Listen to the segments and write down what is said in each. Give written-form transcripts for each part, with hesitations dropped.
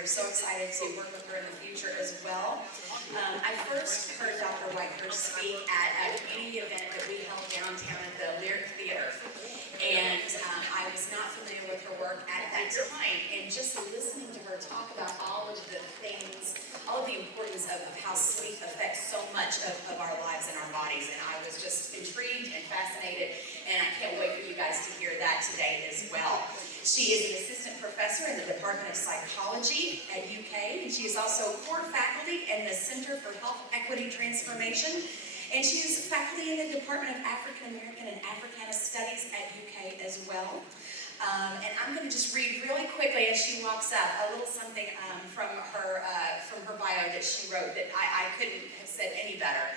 we are so excited to work with her in the future as well. I first heard Dr. Whitehurst speak at a community event that we held downtown at the Lyric Theater. And I was not familiar with her work at that time. And just listening to her talk about all of the things, all of the importance of how sleep affects so much of our lives and our bodies. And I was just intrigued and fascinated. And I can't wait for you guys to hear that today as well. She is an assistant professor in the Department of Psychology at UK, and she is also core faculty in the Center for Health Equity Transformation, and she is faculty in the Department of African American and Africana Studies at UK as well. And I'm going to just read really quickly as she walks up a little something from her bio that she wrote that I couldn't have said any better.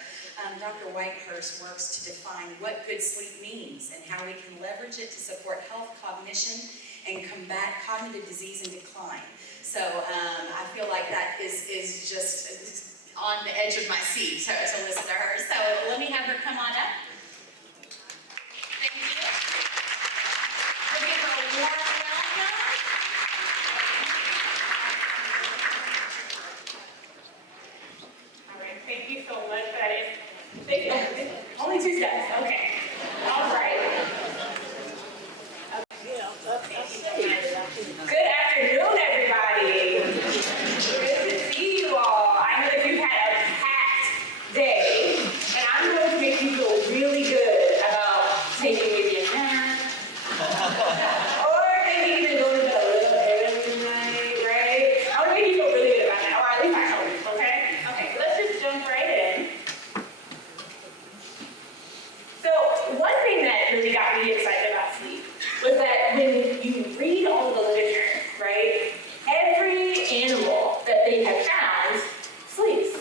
Dr. Whitehurst works to define what good sleep means and how we can leverage it to support health, cognition, and combat cognitive disease and decline. So I feel like that is just on the edge of my seat to listen to her. So let me have her come on up. Thank you. We'll give her a warm welcome. All right, thank you so much for that. Only 2 steps, okay. All right. Good afternoon, everybody. Good to see you all. I know that you've had a packed day, and I'm going to make you feel really good about taking maybe a nap, or maybe even going to bed a little early tonight, right? I want to make you feel really good about that, or at least I hope, okay? Okay, so let's just jump right in. So one thing that really got me excited about sleep was that when you read all the literature, right, every animal that they have found sleeps.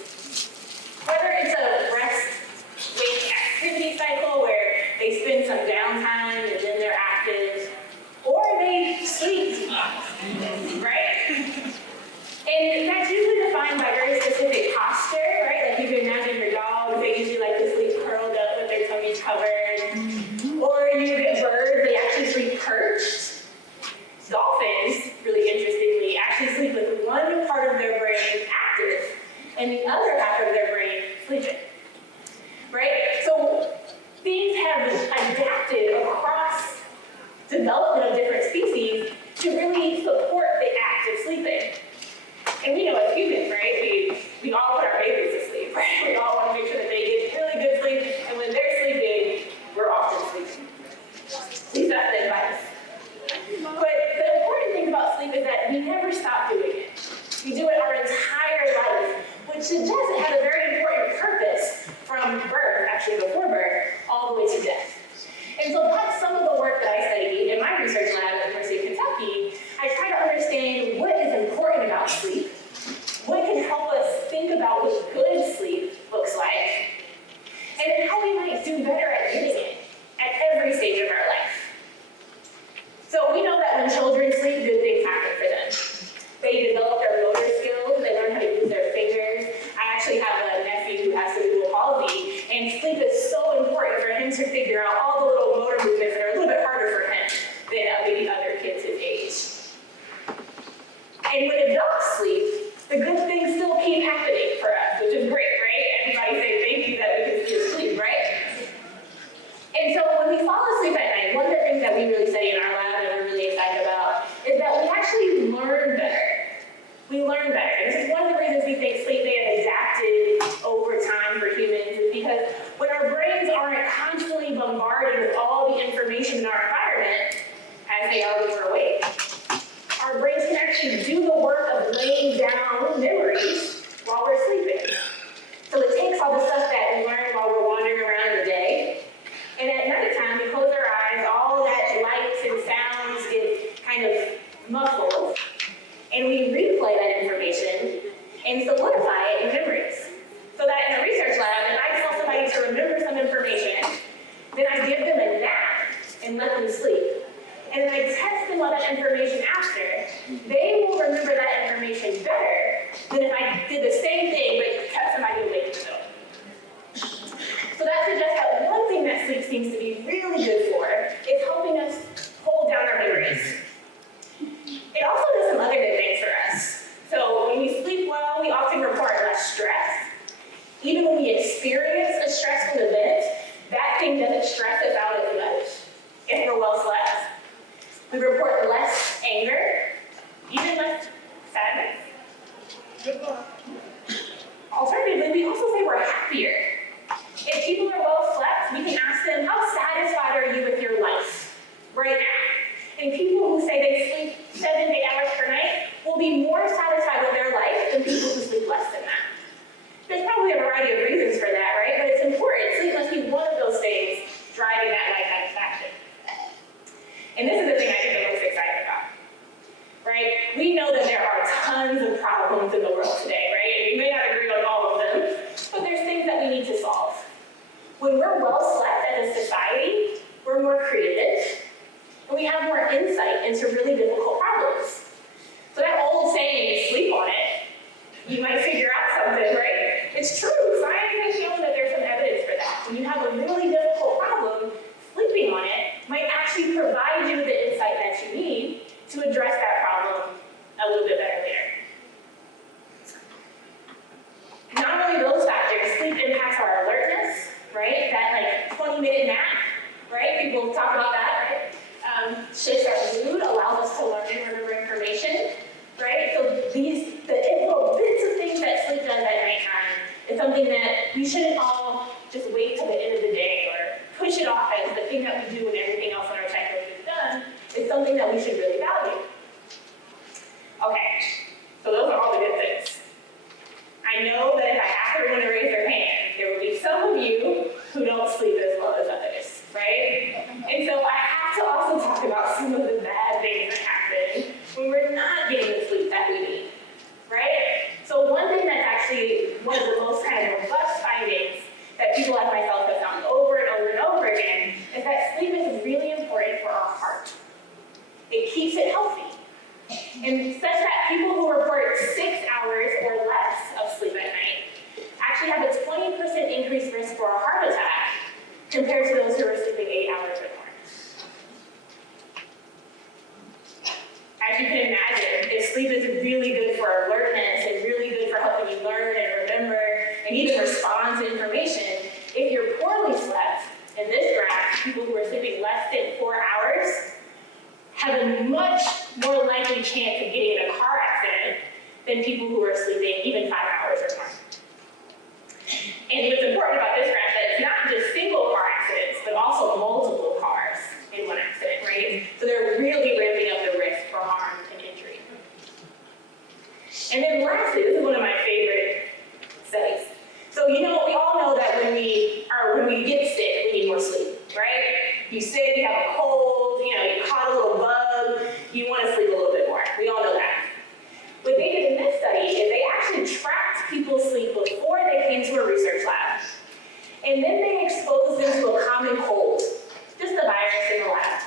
Whether it's a rest-wake activity cycle where they spend some downtime and then they're active, or they sleep, right? And that's usually defined by very specific posture, right? Like you can imagine your dogs, they usually like to sleep curled up with their tummy covered. Or you get birds, they actually sleep perched. Dolphins, really interestingly, actually sleep with one part of their brain active and the other half of their brain sleeping. Right? So things have adapted across development of different species to really support the act of sleeping. And we know as humans, right, we all put our babies to sleep, right? We all want to make sure that they get really good sleep, and when they're sleeping, we're often sleeping. At least that's the advice. But the important thing about sleep is that we never stop doing it. We do it our entire life, which suggests it has a very important purpose from birth, actually before birth, all the way to death. And so that's some of the work that I studied in my research lab at the University of Kentucky. I try to understand what is important about sleep, what can help us think about what good sleep looks like, and how we might do better at getting it at every stage of our life. So we know that when children sleep, good things happen for them. They develop their motor skills, they learn how to use their fingers. I actually have a nephew who has cerebral palsy, and sleep is so important for him to figure out all the little motor movements that are a little bit harder for him than maybe other kids his age. And when adults sleep, the good things still keep happening for us, which is great, right? Everybody say thank you that we can still sleep, right? And so when we fall asleep at night, one of the things that we really study in our lab and we're really excited about is that we actually learn better. We learn better. And this is one of the reasons we think sleep may have adapted over time for humans, is because when our brains aren't constantly bombarded with all the information in our environment, as they are when we're awake, our brains can actually do the work of laying down memories while we're sleeping. So it takes all the stuff that we learned while we're wandering around in the day, and at nighttime we close our eyes, all that lights and sounds get kind of muffled, and we replay that information and solidify it in memories. So that in a research lab, if I tell somebody to remember some information, then I give them a nap and let them sleep. And then I test them on that information after, they will remember that information better than if I did the same thing but kept somebody awake still. So that suggests that one thing that sleep seems to be really good for is helping us hold down our memories. It also does some other good things for us. So We report less anger, even less sadness. Alternatively, we also say we're happier. If people are well slept, we can ask them, how satisfied are you with your life right now? And people who say they sleep 7 to 8 hours per night will be more satisfied with their life than people who sleep less than that. There's probably a variety of reasons for that, right? But it's important. Sleep must be one of those things driving that life satisfaction. And this is the thing I get the most excited about, right? We know that there are tons of problems in the world today, right? And we may not agree on all of them, but there's things that we need to solve. When we're well slept as a society, we're more creative, and we have more insight into really difficult problems. So that old saying, sleep on it, you might figure out something, right? It's true. Science has shown that there's some evidence for that. When you have a really difficult problem, sleeping on it might actually provide you with the insight that you need to address that problem a little bit better later. Not only those factors, sleep impacts our alertness, right? That 20-minute nap, right? People talk about that, right? Shifts our mood, allows us to learn and remember information, right? So the little bits of things that sleep does at nighttime is something that we shouldn't all just wait till the end of the day or push it off as the thing that we do when everything else on our checklist is done. It's something that we should really value. Okay, so those are all the good things. I know that if I ask everyone to raise their hand, there will be some of you who don't sleep as well as others, right? And so I have to also talk about some of the bad things that happen when we're not getting the sleep that we need, right? So one thing that's actually one of the most kind of robust findings that people like myself have found over and over and over again is that sleep is really important for our heart. It keeps it healthy. And such that people who report 6 hours or less of sleep at night actually have a 20% increased risk for a heart attack compared to those who are sleeping 8 hours or more. As you can imagine, if sleep is really good for alertness and really good for helping you learn and remember and even respond to information, if you're poorly slept, in this graph, people who are sleeping less than 4 hours have a much more likely chance of getting in a car accident than people who are sleeping even 5 hours or more. And what's important about this graph is that it's not just single car accidents, but also multiple cars in one accident, right? So they're really ramping up the risk for harm and injury. And then lastly, this is one of my favorite studies. So we all know that when we get sick, we need more sleep, right? You sick, you have a cold, you caught a little bug, you want to sleep a little bit more. We all know that. What they did in this study is they actually tracked people's sleep before they came to a research lab. And then they exposed them to a common cold, just a virus in the lab.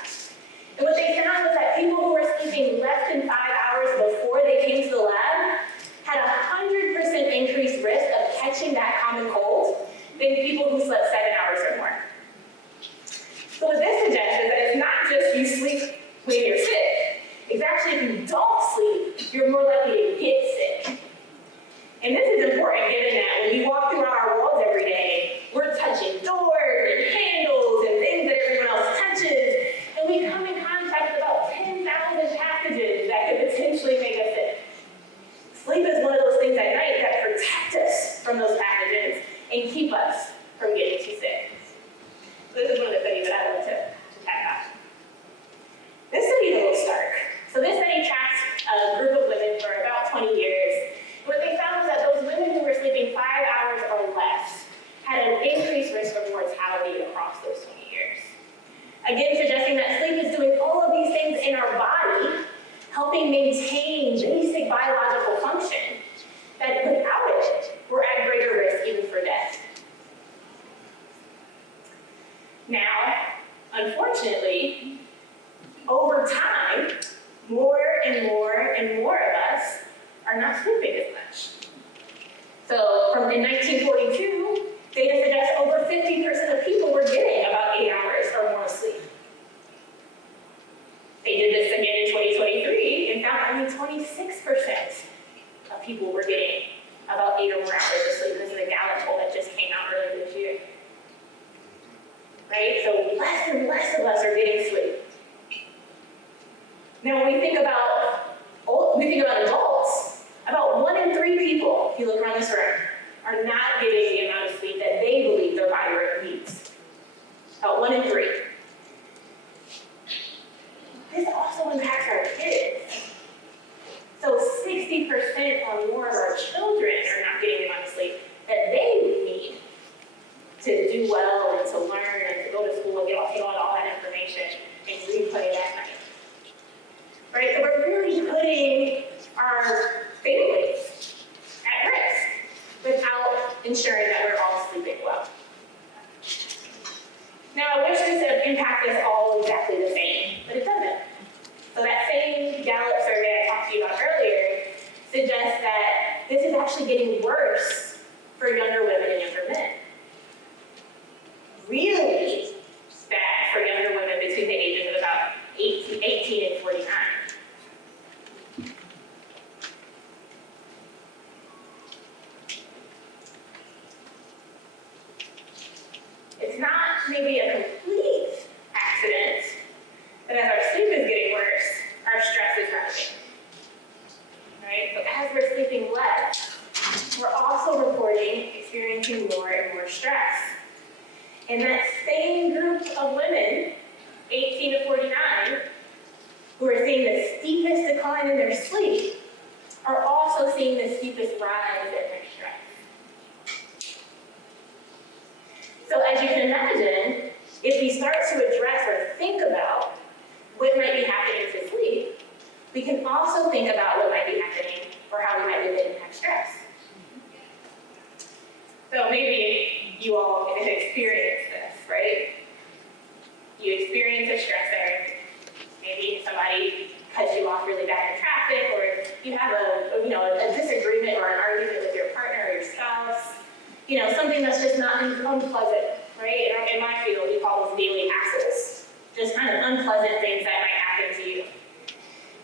And what they found was that people who were sleeping less than 5 hours before they came to the lab had a 100% increased risk of catching that common cold than people who slept 7 hours or more. So what this suggests is that it's not just you sleep when you're sick. It's actually if you don't sleep, you're more likely to get sick. And this is important given that when we walk throughout our worlds every day, we're touching doors and handles and things that everyone else touches, and we come in contact with about 10,000 pathogens that could potentially make us sick. Sleep is one of those things at night that protect us from those pathogens and keep us from getting too sick. So this is one of the studies that I love to talk about. This study is a little stark. So this study tracked a group of women for about 20 years. What they found was that those women who were sleeping 5 hours or less had an increased risk of mortality across those 20 years. Again, suggesting that sleep is doing all of these things in our body, helping maintain basic biological function, that without it, we're at greater risk even for death. Now, unfortunately, over time, more and more and more of us are not sleeping as much. So in 1942, data suggests over 50% of people were getting about 8 hours or more sleep. They did this again in 2023 and found only 26% of people were getting about 8 or more hours of sleep. This is a Gallup poll that just came out earlier this year. Right? So less and less of us are getting sleep. Now, when we think about adults, about 1 in 3 people, if you look around this room, are not getting the amount of sleep that they believe their body needs. About 1 in 3. This also impacts our kids. So 60% or more of our children are not getting the amount of sleep that they need to do well and to learn and to go to school and get all that information and replay that night. Right? So we're really putting our families at risk without ensuring that we're all sleeping well. Now, I wish this would impact us all exactly the same, but it doesn't. So that same Gallup survey I talked to you about earlier suggests that this is actually getting worse for younger women and younger men. Really bad for younger women between the ages of about 18 and 49. It's not maybe a complete accident, but as our sleep is getting worse, our stress is rising. Right? So as we're sleeping less, we're also reporting experiencing more and more stress. And that same group of women, 18 to 49, who are seeing the steepest decline in their sleep, are also seeing the steepest rise in their stress. So as you can imagine, if we start to address or think about what might be happening to sleep, we can also think about what might be happening or how we might be living that stress. So maybe you all have experienced this, right? You experience a stressor. Maybe somebody cuts you off really bad in traffic, or you have a disagreement or an argument with your partner or your spouse. Something that's just not unpleasant, right? In my field, we call those daily hassles. Just kind of unpleasant things that might happen to you.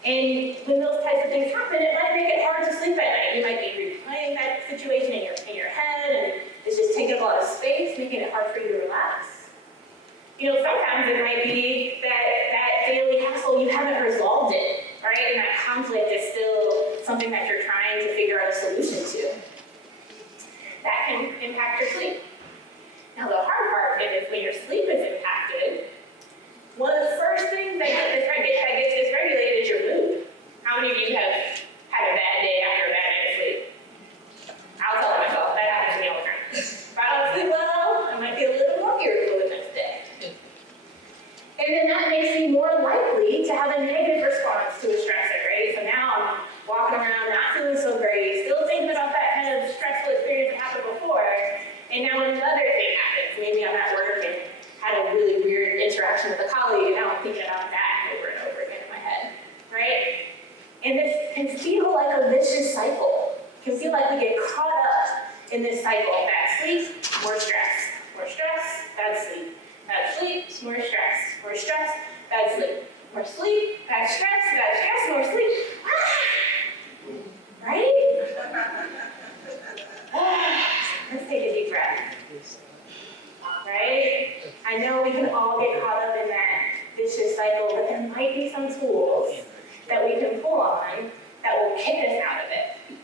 And when those types of things happen, it might make it hard to sleep at night. You might be replaying that situation in your head, and it's just taking up a lot of space, making it hard for you to relax. Sometimes it might be that daily hassle, you haven't resolved it, right? And that conflict is still something that you're trying to figure out a solution to. That can impact your sleep. Now, the hard part is when your sleep is impacted, one of the first things that gets dysregulated is your mood. How many of you have had a bad day after a bad night of sleep? I'll tell myself, that happens to me all the time. If I don't sleep well, I might be a little more irritable the next day. And then that makes me more likely to have a negative response to a stressor, right? So now I'm walking around not feeling so great, still thinking about that kind of stressful experience that happened before, and now another thing happens. Maybe I'm at work and had a really weird interaction with a colleague, and now I'm thinking about that over and over again in my head, right? And this can feel like a vicious cycle. It can feel like we get caught up in this cycle. Bad sleep, more stress. More stress, bad sleep. Bad sleep, more stress. More stress, bad sleep. More sleep, bad stress, more sleep. Right? Let's take a deep breath. Right? I know we can all get caught up in that vicious cycle, but there might be some tools that we can pull on that will kick us out of it.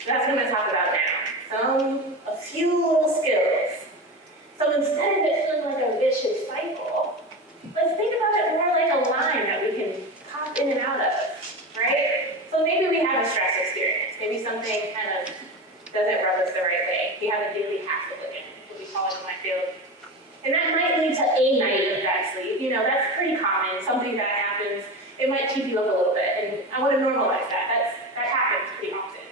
So that's what I'm going to talk about now. A few little skills. So instead of it feeling like a vicious cycle, let's think about it more like a line that we can pop in and out of, right? So maybe we have a stress experience. Maybe something kind of doesn't rub us the right way. We have a daily hassle again, what we call it in my field. And that might lead to a night of bad sleep. That's pretty common. Something that happens, it might keep you up a little bit. And I want to normalize that. That happens pretty often.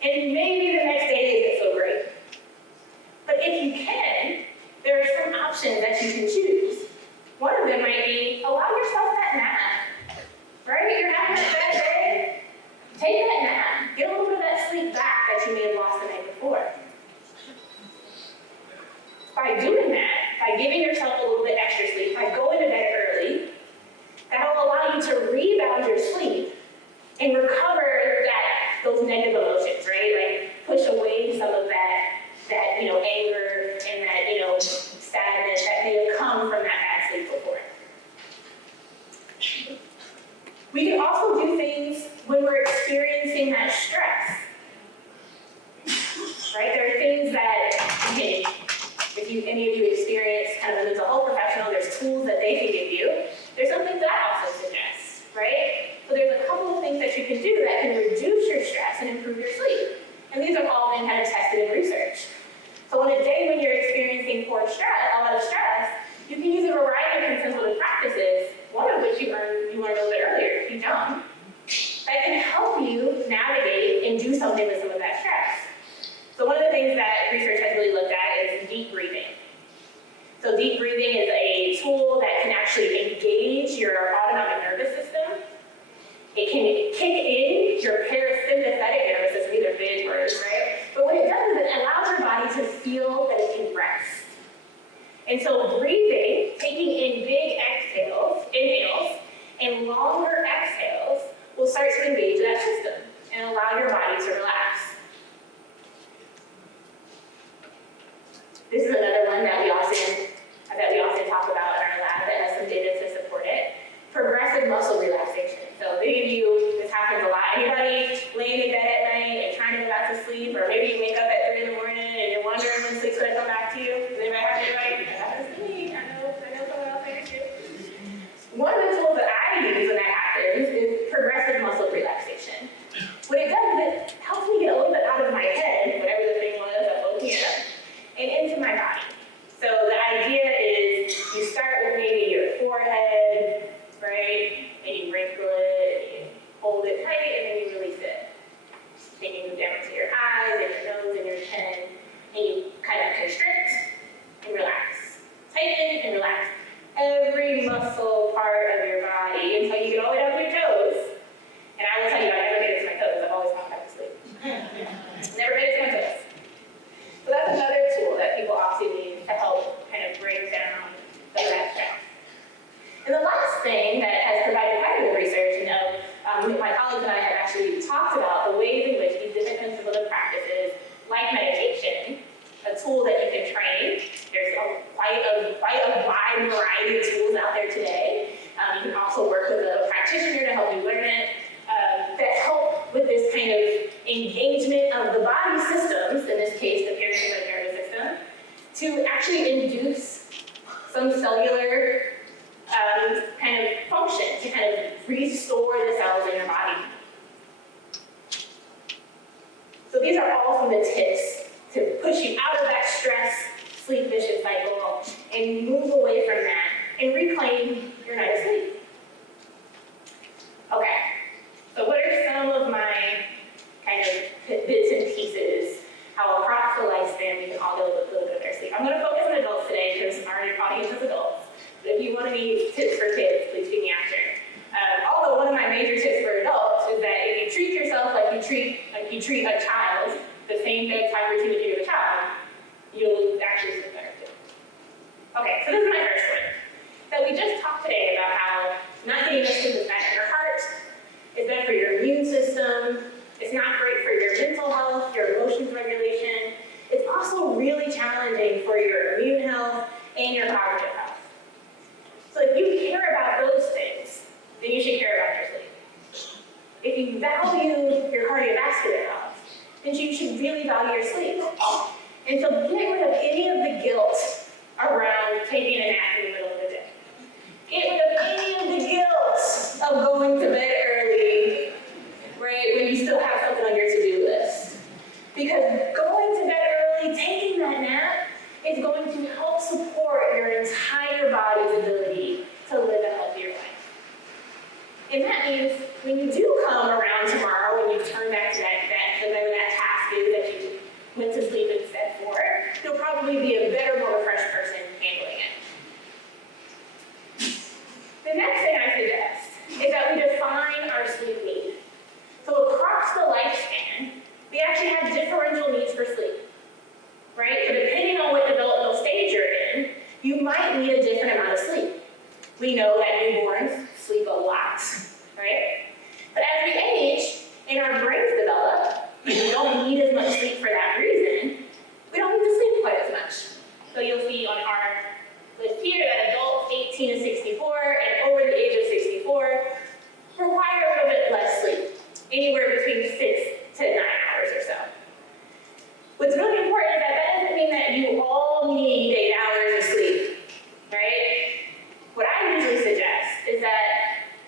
And maybe the next day isn't so great. But if you can, there are some options that you can choose. One of them might be allow yourself that nap. Right? You're having a bad day. Take that nap. Get a little bit of that sleep back that you may have lost the night before. By doing that, by giving yourself a little bit extra sleep, by going to bed early, that'll allow you to rebound your sleep and recover those negative emotions, right? Like We can also do things when we're experiencing that stress. Right? There are things that, okay, if any of you experience kind of a mental health professional, there's tools that they can give you. There's some things that I also suggest, right? So there's a couple of things that you can do that can reduce your stress and improve your sleep. And these have all been kind of tested in research. So on a day when you're experiencing a lot of stress, you can use a variety of contemplative practices, one of which you learned a little bit earlier, Qigong, that can help you navigate and do something with some of that stress. So one of the things that research has really looked at is deep breathing. So deep breathing is a tool that can actually engage your autonomic nervous system. It can kick in your parasympathetic nervous system. These are big words, right? But what it does is it allows your body to feel that it can rest. And so breathing, taking in big inhales, and longer exhales will start to engage that system and allow your body to relax. This is another one that we often talk about in our lab that has some data to support it. Progressive muscle relaxation. So many of you, this happens a lot. Anybody laying in bed at night and trying to go back to sleep, or maybe you wake up at 3 in the morning and you're wondering when sleep's going to come back to you? Does anybody happen to anybody? That happens to me. I know someone else there too. One of the tools that I use when that happens is progressive muscle relaxation. What it does is it helps me get a little bit out of my head, whatever the thing was that woke me up, and into my body. So the idea is you start with maybe your forehead, right? And you wrinkle it, and you hold it tight, and then you release it. Then you move down to your eyes, and your nose, and your chin, and you kind of constrict and relax. Tighten and relax every muscle part of your body until you get all the way down to your toes. And I will tell you, I never made it to my toes. I've always gone back to sleep. Never made it to my toes. So that's another tool that people often need to help kind of bring down some of that stress. And the last thing that has provided quite a bit of research, and my colleagues and I have actually talked about the ways in which these different contemplative practices, like meditation, a tool that you can train. There's quite a wide variety of tools out there today. You can also work with a practitioner to help you learn it. That help with this kind of engagement of the body systems, in this case the parasympathetic nervous system, to actually induce some cellular kind of function, to kind of restore the cells in your body. So these are all some of the tips to push you out of that stress, sleep vicious cycle, and move away from that and reclaim your night of sleep. Okay. So what are some of my kind of bits and pieces, how across the lifespan we can all get a little bit of their sleep? I'm going to focus on adults today because our audience is adults. But if you want any tips for kids, please give me after. Although one of my major tips for adults is that if you treat yourself like you treat a child, the same bedtime routine that you do with a child, you'll actually sleep better too. Okay, so this is my first one. So we just talked today about how not getting enough sleep is bad for your heart. It's bad for your immune system. It's not great for your mental health, your emotions regulation. It's also really challenging for your immune health and your cognitive health. So if you care about those things, then you should care about your sleep. If you value your cardiovascular health, then you should really value your sleep. And so get rid of any of the guilt around taking a nap in the middle of the day. Get rid of any of the guilt of going to bed early, right, when you still have something on your to-do list. Because going to bed early, taking that nap, is going to help support your entire body's ability to live a healthier life. And that means when you do come around tomorrow, when you turn back to whatever that task is that you went to sleep instead for, you'll probably be a better, more refreshed person handling it. The next thing I suggest is that we define our sleep need. So across the lifespan, we actually have differential needs for sleep, right? So depending on what developmental stage you're in, you might need a different amount of sleep. We know that newborns sleep a lot, right? But as we age and our brains develop, and we don't need as much sleep for that reason, we don't need to sleep quite as much. So you'll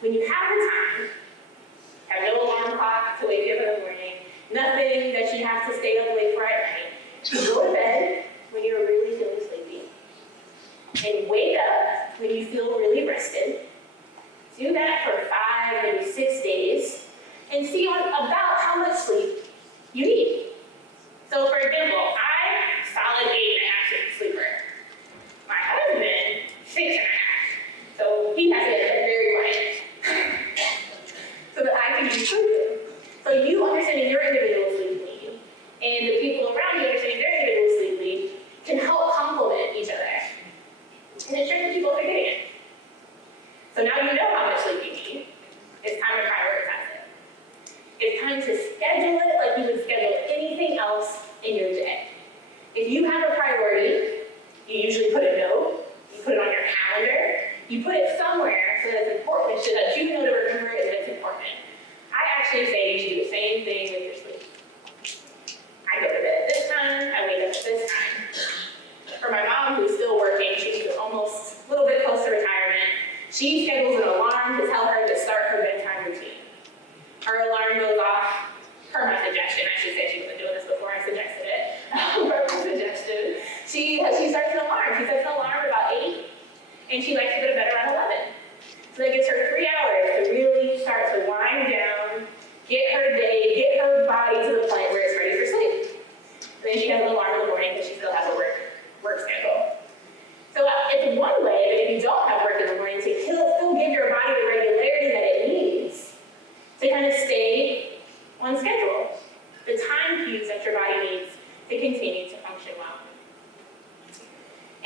when you have the time, have no alarm clock to wake you up in the morning, nothing that you have to stay up late for at night, go to bed when you're really feeling sleepy, and wake up when you feel really rested. Do that for 5, maybe 6 days, and see about how much sleep you need. So for example, I'm solid 8.5 sleeper. My husband, 6.5. So he has it very quiet. So that I can be sleeping. So you understanding your individual sleep need, and the people around you understanding their individual sleep need, can help complement each other. And ensure that you both are getting it. So now you know how much sleep you need. It's time to prioritize it. It's time to schedule it like you would schedule anything else in your day. If you have a priority, you usually put a note, you put it on your calendar, you put it somewhere so that it's important, so that you know to remember it and that it's important. I actually say you should do the same thing with your sleep. I go to bed at this time, I wake up at this time. For my mom, who's still working, she's almost a little bit close to retirement, she schedules an alarm to tell her to start her bedtime routine. Her alarm goes off, per my suggestion, I should say she wasn't doing this before I suggested it, per my suggestion. She starts an alarm. She sets an alarm about 8, and she likes to go to bed around 11. So that gives her 3 hours to really start to wind down, get her day, get her body to the point where it's ready for sleep. And then she has an alarm in the morning because she still has a work schedule. So it's one way, but if you don't have work in the morning, to still give your body the regularity that it needs to kind of stay on schedule. The time cues that your body needs to continue to function well.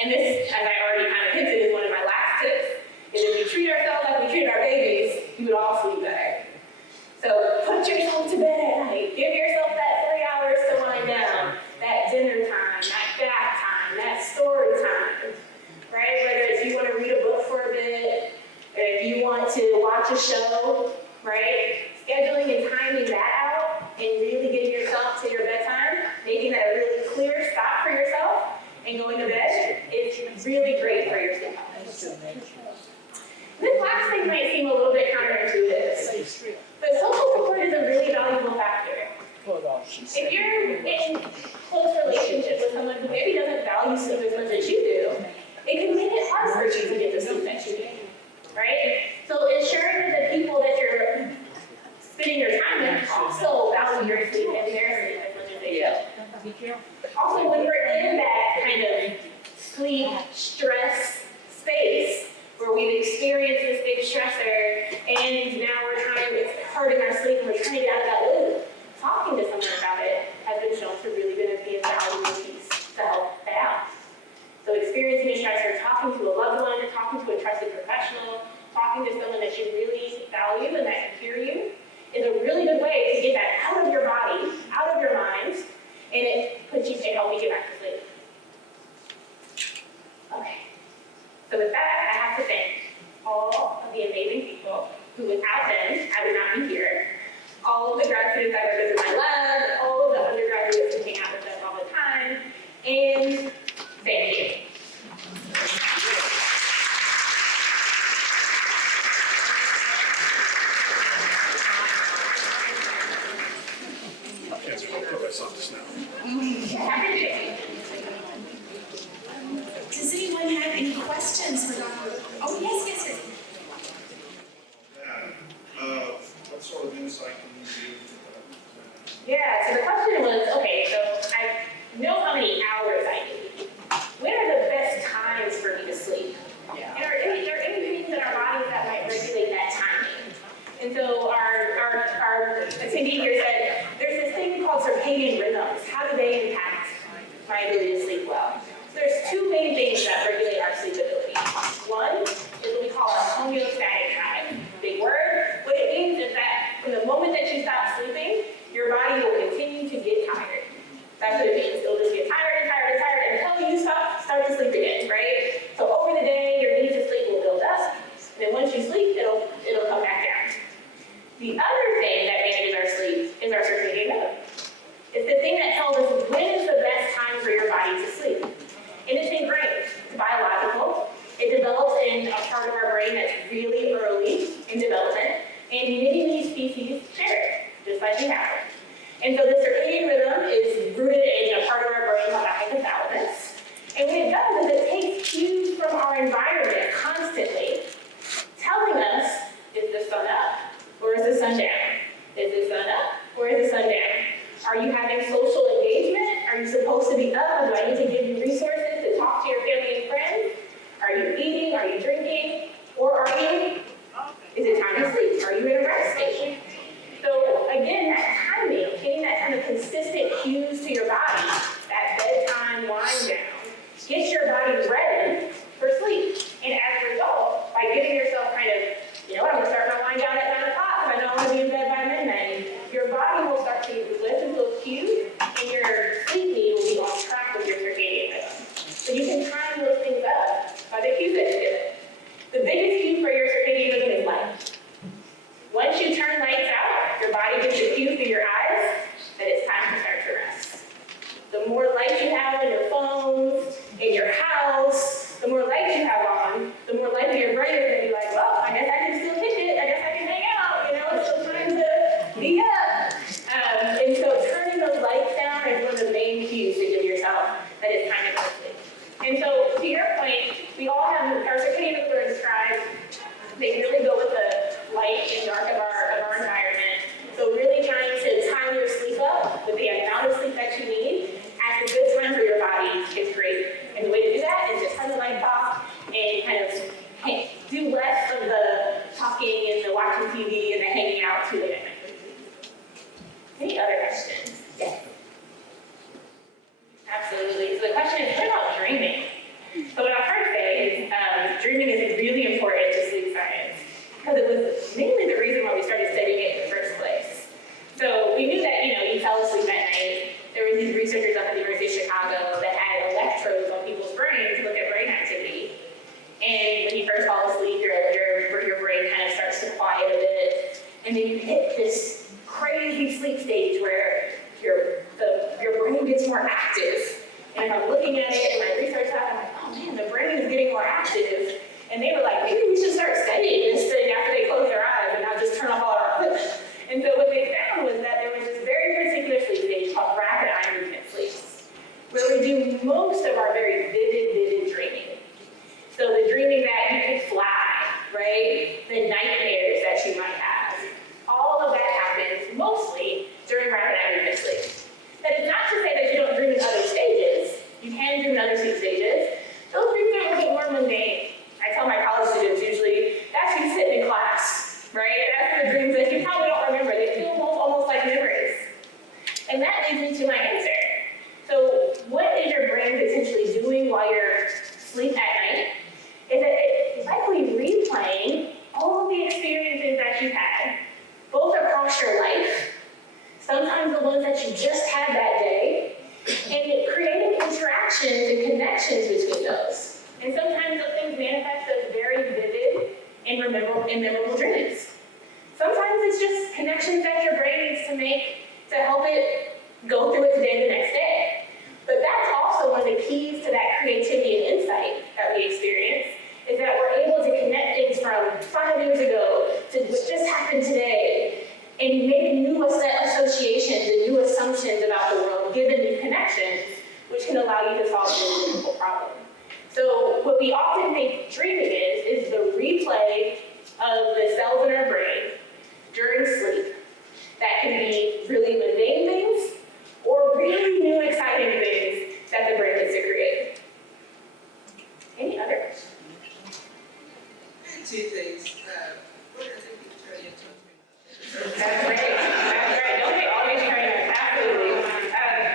And this, as I already kind of hinted, is one of my last tips, is if we treat ourselves like we treat our babies, you would all sleep better. So put yourself to bed at night. Give yourself that 3 hours to wind down, that dinner time, that bath time, that story time, right? Whether it's you want to read a book for a bit, or if you want to watch a show, right? Scheduling and timing that out and really getting yourself to your bedtime, making that a really clear stop for yourself and going to bed is really great for your sleep. This last thing might seem a little bit counterintuitive, but social support is a really valuable factor. If you're in close relationship with someone who maybe doesn't value sleep as much as you do, it can make it hard for you to get the sleep that you need, right? So ensuring that the people that you're spending your time with also value your sleep and their sleep as much as they do. Also, when we're in that kind of sleep stress space where we've experienced this big stressor and now it's hurting our sleep and we're trying to get out of that loop, talking to someone about it has been shown to really be a valuable piece to help that out. So experiencing a stressor, talking to a loved one, talking to a trusted professional, talking to someone that you really value and that can hear you is a really good way to get that out of your body, out of your mind, and it helps you get back to sleep. Okay. So with that, I have to thank all of the amazing people who without them, I would not be here. All of the grad students that visit my lab, all of the undergraduates who hang out with us all the time, and thank you. Does anyone have any questions for Dr. Oh, yes. What sort of insight can you give? Yeah, so the question was, okay, so I know how many hours I need. When are the best times for me to sleep? Yeah. And are there any things in our bodies that might regulate that timing? And so our attendee here said, there's this thing called circadian rhythms. How do they impact my ability to sleep well? So there's 2 main things that regulate our sleep ability. One is what we call our homeostatic time. Big word. What it means is that from the moment that you stop sleeping, your body will continue to get tired. That's what it means. It'll just get tired until you start to sleep again, right? So over the day, your need to sleep will build up. And then once you sleep, it'll come back down. The other thing that manages our sleep is our circadian rhythm. It's the thing that tells us when is the best time for your body to can happen. And so the circadian rhythm is rooted in a part of our brain called the hypothalamus. And what it does is it takes cues from our environment constantly, telling us, is the sun up or is the sun down? Is the sun up or is the sun down? Are you having social engagement? Are you supposed to be up? Do I need to give you resources to talk to your family and friends? Are you eating? Are you drinking? Or is it time to sleep? Are you in a rest state? So again, that timing, getting that kind of consistent cues to your body, that bedtime wind down, gets your body ready for sleep. And as a result, by giving yourself kind of, I'm going to start my wind down at 9 o'clock because I know I'm going to be in bed by midnight, your body will start to listen to those cues and your sleep need will be on track with your circadian rhythm. So you can time those things up by the cues that you give it. The biggest cue for your circadian rhythm is light. Once you turn lights out, your body gets a cue through your eyes that it's time to start to rest. The more lights you have on your phones, in your house, the more lights you have on, the more likely your brain is going to be like, well, I guess I can still kick it, I guess I can hang out, it's still time to be up. And so turning those lights down is one of the main cues to give yourself that it's time to go to sleep. And so, to your point, we all have our circadian rhythm are described. They really go with the light and dark of our environment. So really trying to time your sleep up with the amount of sleep that you need at a good time for your body is great. And the way to do that is to turn the lights off and kind of do less of the talking and the watching TV and the hanging out too late at night. Any other questions? Yes. Absolutely. So the question is, what about dreaming? So what I'll first say is dreaming is really important to sleep science because it was mainly the reason why we started studying it in the first place. So we knew that, you fell asleep at night. There were these researchers up at the University of Chicago that had electrodes on people's brains to look at brain activity. And when you first fall asleep, your brain kind of starts to quiet a bit. And then you hit this crazy sleep stage where your brain gets more active. And if I'm looking at it in my research lab, I'm like, oh man, the brain is getting more active. And they were like, maybe we should start studying this thing after they close their eyes and not just turn off all our equipment. And so what they found was that there was this very particular sleep stage called rapid eye movement sleep, where we do most of our very vivid dreaming. So the dreaming that you can fly, right? The nightmares that you might have. All of that happens mostly during rapid eye movement sleep. That is not to say that you don't dream in other stages. You can dream in other sleep stages. Those dreams are a little bit more mundane. I tell my college students usually, that's you sitting in class, right? That's the dreams that you probably don't remember. They feel almost like memories. And that leads me to my answer. So what is your brain potentially doing while you're asleep at night? Is that it's likely replaying all of the experiences that you've had, both across your life, sometimes the ones that you just had that day, and creating interactions and connections between those. And sometimes those things manifest as very vivid and memorable dreams. Sometimes it's just connections that your brain needs to make to help it go through its day the next day. But that's also one of the keys to that creativity and insight that we experience, is that we're able to connect things from 5 years ago to what just happened today, and make new associations and new assumptions about the world given new connections, which can allow you to solve a difficult problem. So what we often think dreaming is the replay of the cells in our brain during sleep that can be really mundane things or really new exciting things that the brain gets to create. Any other questions? Two things. What are they turning into? That's right. Don't they always train us? Absolutely.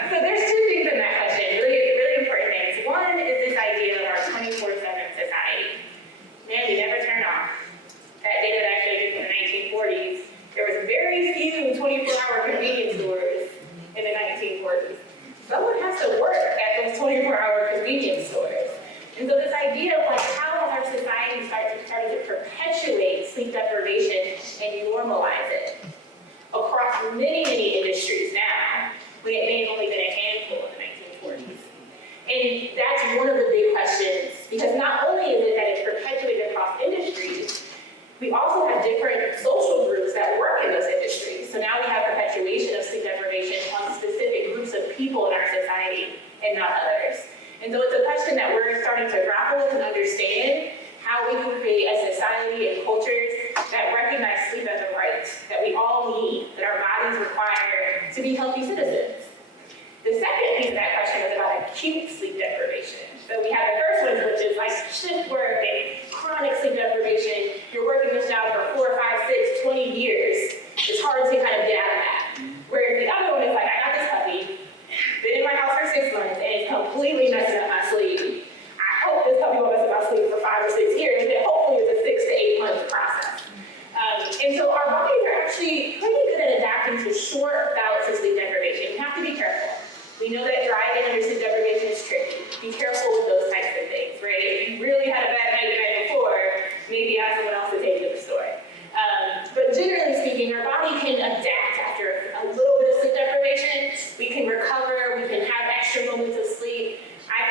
So there's two things in that question, really important things. One is this idea of our 24/7 society. Man, we never turn off. That data that I showed you from the 1940s, there was very few 24-hour convenience stores in the 1940s. Someone has to work at those 24-hour convenience stores. And so this idea of how has our society started to perpetuate sleep deprivation and normalize it across many industries now, when it may have only been a handful in the 1940s. And that's one of the big questions, because not only is it that it's perpetuated across industries, we also have different social groups that work in those industries. So now we have perpetuation of sleep deprivation on specific groups of people in our society and not others. And so it's a question that we're starting to grapple with and understand how we can create a society and cultures that recognize sleep as a right that we all need, that our bodies require to be healthy citizens. The second piece of that question was about acute sleep deprivation. So we have the first one, which is like shift work and chronic sleep deprivation. You're working this job for 4, 5, 6, 20 years. It's hard to kind of get out of that. Whereas the other one is like, I got this puppy, been in my house for 6 months, and it's completely messing up my sleep. I hope this puppy won't mess up my sleep for 5 or 6 years, but hopefully it's a 6 to 8 month process. And so our bodies are actually pretty good at adapting to short bouts of sleep deprivation. You have to be careful. We know that driving under sleep deprivation is tricky. Be careful with those types of things, right? If you really had a bad night the night before, maybe ask someone else to take you to the store. But generally speaking, our body can adapt after a little bit of sleep deprivation. We can recover, we can have extra moments of sleep.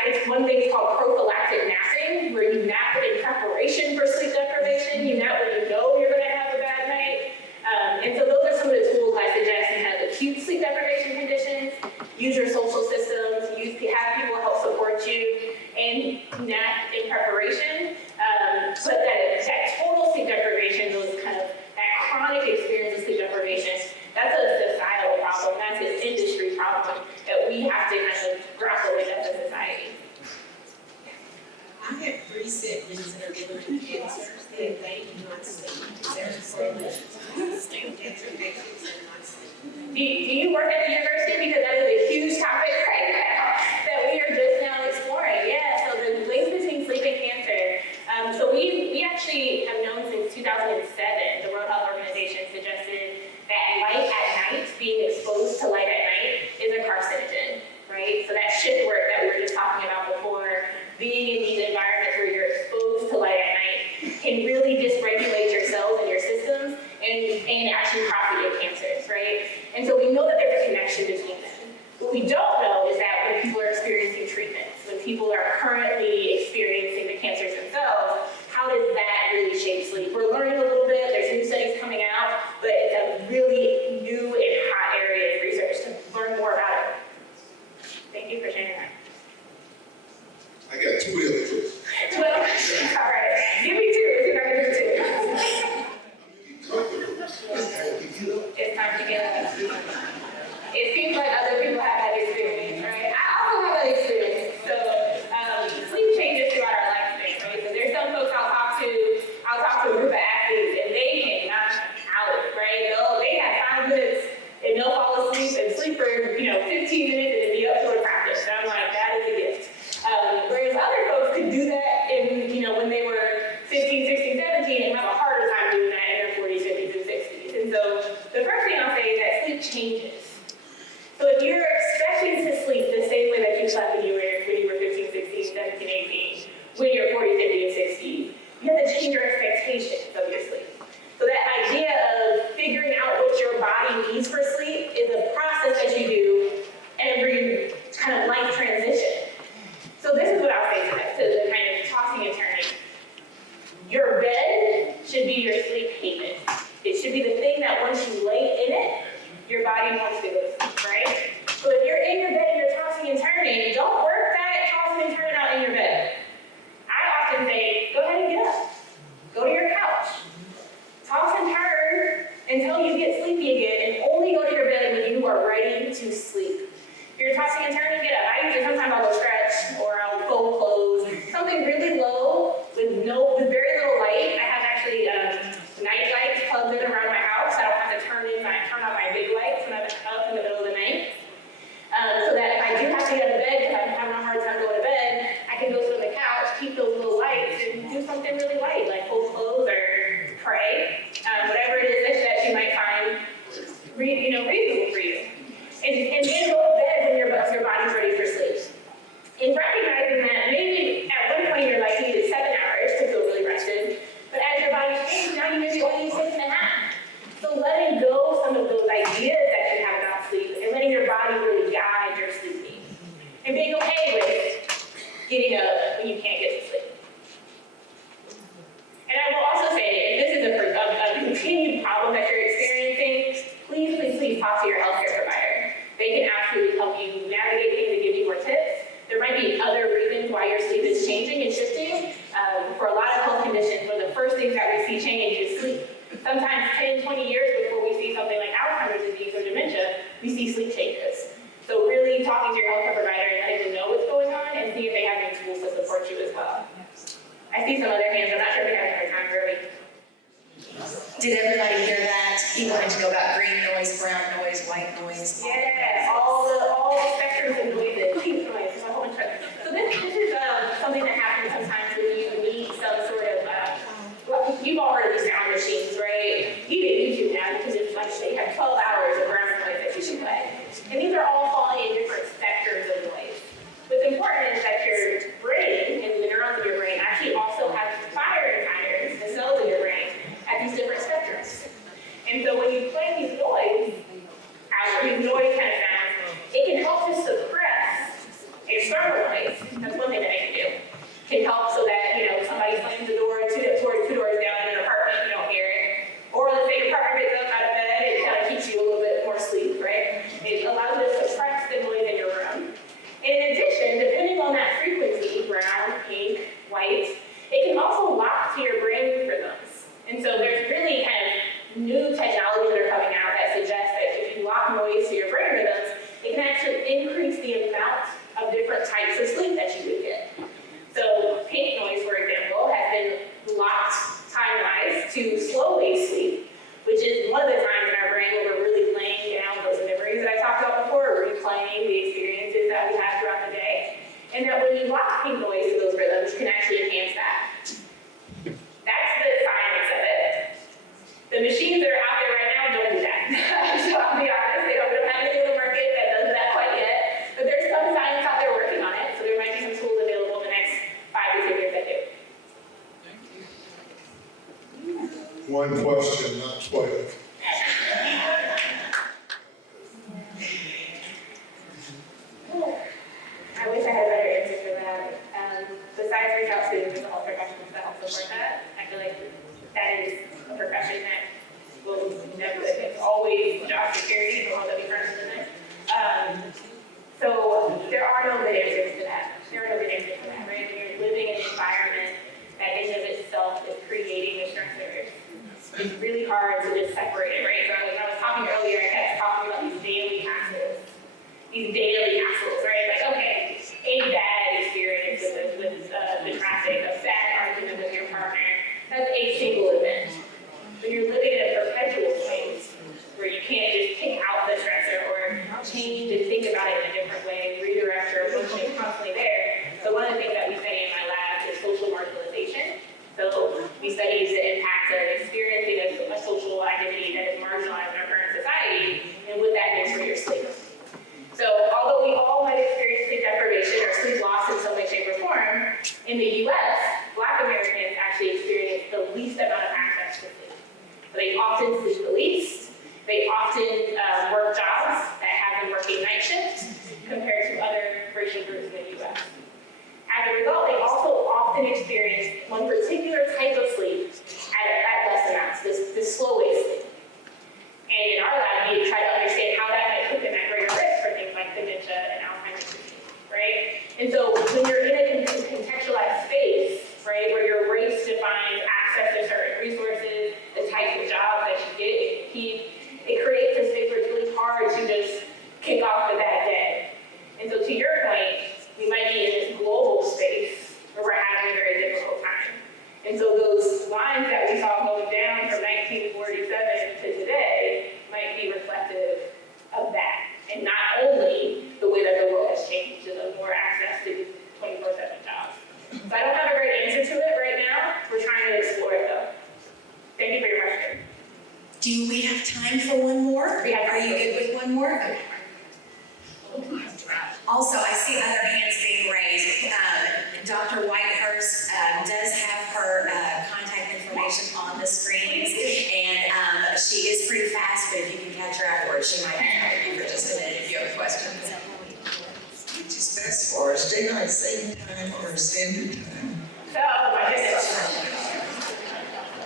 It's one thing called prophylactic napping, where you nap in preparation for sleep deprivation. You nap when you know you're going to have a bad night. And so those are some of the tools I suggest in kind of acute sleep deprivation conditions. Use your social systems, have people help support you, and nap in preparation. But that total sleep deprivation, that chronic experience of sleep deprivation, that's a societal problem. That's an industry problem that we have to kind of grapple with as a society. I have 3 siblings that are living with cancer, and they do not sleep. They're cancer patients and not sleep. Do you work at the university? Because that is a huge topic right now that we are just now exploring. Yeah, so the links between sleep and cancer. So we actually have known since 2007, the World Health Organization suggested that light at night, being exposed to light at night, is a carcinogen, right? So that shift work that we were just talking about before, being in these environments where you're exposed to light at night can really dysregulate your cells and your systems and actually propagate cancers, right? And so we know that there's a connection between them. What we don't know is that when people are experiencing treatments, when people are currently experiencing the cancers themselves, how does that really shape sleep? We're learning a little bit, there's new studies coming out, but it's a really new and hot area of research to learn more about it. Thank you for sharing that. I got 2 other questions. Well, all right, give me 2 if you're not going to do 2. It's time to get up. It seems like other people have that experience, right? I also have that experience. So sleep changes throughout our lifespan, right? So there's some folks I'll talk to a group of athletes and they can knock out, right? They have 5 minutes and they'll fall asleep and sleep for 15 minutes and then be up to a practice. And I'm like, that is a gift. Whereas other folks could do that when they were 15, 16, 17 and have a harder time doing that in their 40s, 50s, and 60s. And so the first thing I'll say is that sleep changes. So if you're expecting to sleep the same way that you slept when you were 15, 16, 17, 18, when you're 40, 50, and 60, you have to change your expectations of your sleep. So that idea of figuring out what your body needs for sleep is a process that you do every kind of life transition. So this is what I'll say to the kind of tossing and turning. Your bed should be your sleep haven. It should be the thing that once you lay in it, your body wants to go to sleep, right? So if you're in your bed and you're tossing and turning, don't work that tossing and turning out in your bed. I often say, go ahead and get up. Go to your couch. Toss and turn until you get sleepy again, and only go to your bed when you are ready to sleep. If you're tossing and turning, get up. Sometimes I'll go stretch or I'll fold clothes. Something really low with very little light. I have actually night lights plugged in around my house. I don't have to turn on my big lights when I'm up in the middle of the night. So that if I do have to get out of bed because I'm having a hard time going to bed, I can go sit on the couch, keep those little lights, and do something really light, like fold clothes or pray, whatever it is that you might find talk to your healthcare provider. They can absolutely help you navigate things and give you more tips. There might be other reasons why your sleep is changing and shifting. For a lot of health conditions, one of the first things that we see change is sleep. Sometimes 10, 20 years before we see something like Alzheimer's disease or dementia, we see sleep changes. So really talking to your healthcare provider and letting them know what's going on and see if they have any tools to support you as well. I see some other hands, I'm not sure if we have enough time, really. Did everybody hear that? He wanted to know about green noise, brown noise, white noise. Yeah, all the spectrums of noises, pink noise, there's a whole bunch of. So this is something that happens sometimes when you need some sort of, well, you've all heard of these sound machines, right? Even YouTube now, because it's like they have 12 hours of brown noise that you can play. And these are all falling in different spectrums of noise. What's important is that your brain and the neurons of your brain actually also have firing patterns, the cells in your brain, at these different spectrums. And so when you play these noise kind of sounds, it can help to suppress external noise. That's one thing that it can do. It can help so that, somebody slams the door two doors down in an apartment, you don't hear it. Or let's say your partner gets up out of bed, it kind of keeps you a little bit more asleep, right? It allows you to suppress the noise in your room. In addition, depending on that frequency, brown, pink, white, it can also lock to your brain rhythms. And so there's really kind of new technologies that are coming out that suggest that if you lock noise to your brain rhythms, it can actually increase the amount of different types of sleep that you would get. So pink noise, for example, has been locked time-wise to slow wave sleep, which is one of the times in our brain where we're really laying down those memories that I talked about before, replaying the experiences that we have throughout the day. And that when you lock pink noise to those rhythms, you can actually enhance that. That's the science of it. The machines that are out there right now don't do that. So I'll be honest, we don't have anything on the market that does that quite yet. But there's some science out there working on it, so there might be some tools available in the next 5 to 10 years that do. One question, not 12. I wish I had a better answer for that. Besides reach out to mental health professionals to help support that, I feel like that is a profession that will never, it's always job security, the ones that we currently live in. So there are no good answers to that. There are no good answers to that, right? When you're living in an environment that in and of itself is creating the stressors, it's really hard to just separate it, right? So when I was talking earlier, I kept talking about these daily hassles. These daily hassles, right? Like, okay, a bad experience with the traffic, a bad argument with your partner, that's a single event. When you're living in a perpetual space where you can't just pick out the stressor or change and think about it in a different way, redirect your emotion constantly there. So one of the things that we study in my lab is social marginalization. So we study the impact of experiencing a social identity that is marginalized in our current society and what that means for your sleep. So although we all might experience sleep deprivation or sleep loss in some way, shape, or form, in the US, Black Americans actually experience the least amount of access to sleep. So they often sleep the least. They often work jobs that have them working night shifts compared to other racial groups in the US. As a result, they also often experience one particular type of sleep at less amounts, this slow wave sleep. And in our lab, we try to understand how that might put them at greater risk for things like dementia and Alzheimer's disease, right? And so when you're in a contextualized space, right, where your race defines access to certain resources, the types of jobs that you get, it creates a space where it's really hard to just kick off the bad day. And so to your point, we might be in this global space where we're having a very difficult time. And so those lines that we saw going down from 1947 to today might be reflective of that. And not only the way that the world has changed to the more access to 24/7 jobs. So I don't have a great answer to it right now. We're trying to explore it though. Thank you for your question. Do we have time for one more? Are you good with one more? Okay. Also, I see other hands being raised. Dr. Whitehurst does have her contact information on the screens, and she is pretty fast, but if you can catch her afterwards, she might have you for just a minute if you have questions. Which is best for us, daylight saving time or standard time? So, my goodness.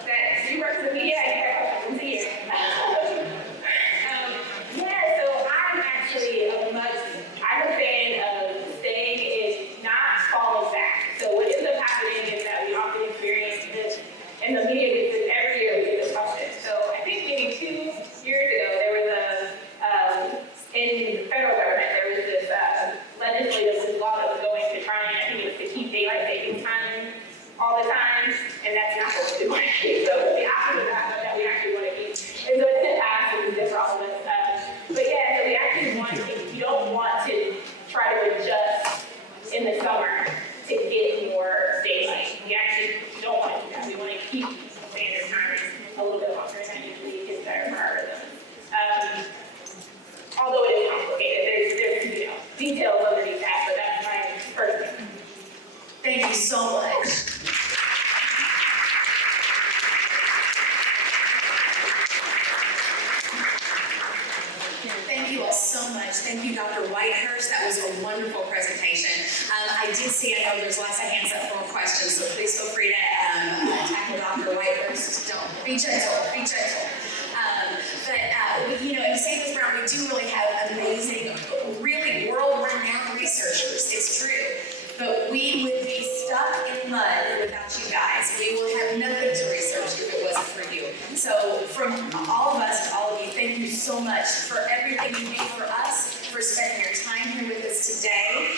That she works in the media, I get questions to you. Yeah, much. Thank you, Dr. Whitehurst. That was a wonderful presentation. I did see, I know there's lots of hands up for more questions, so please feel free to tackle Dr. Whitehurst. Don't, be gentle, be gentle. You know, in St. Louis Brown, we do really have amazing, really world-renowned researchers. It's true. But we would be stuck in mud without you guys. We will have nothing to research if it wasn't for you. So from all of us to all of you, thank you so much for everything you did for us, for spending your time here with us today.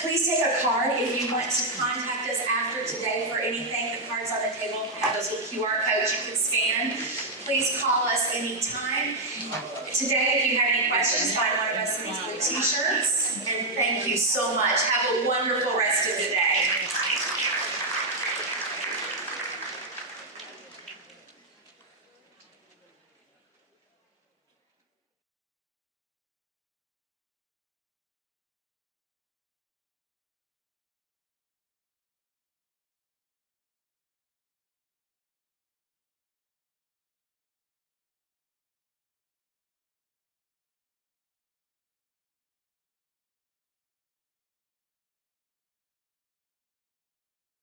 Please take a card if you want to contact us after today for anything. The cards on the table have those little QR codes you can scan. Please call us anytime. Today, if you have any questions, find one of us in these blue t-shirts. And thank you so much. Have a wonderful rest of the day.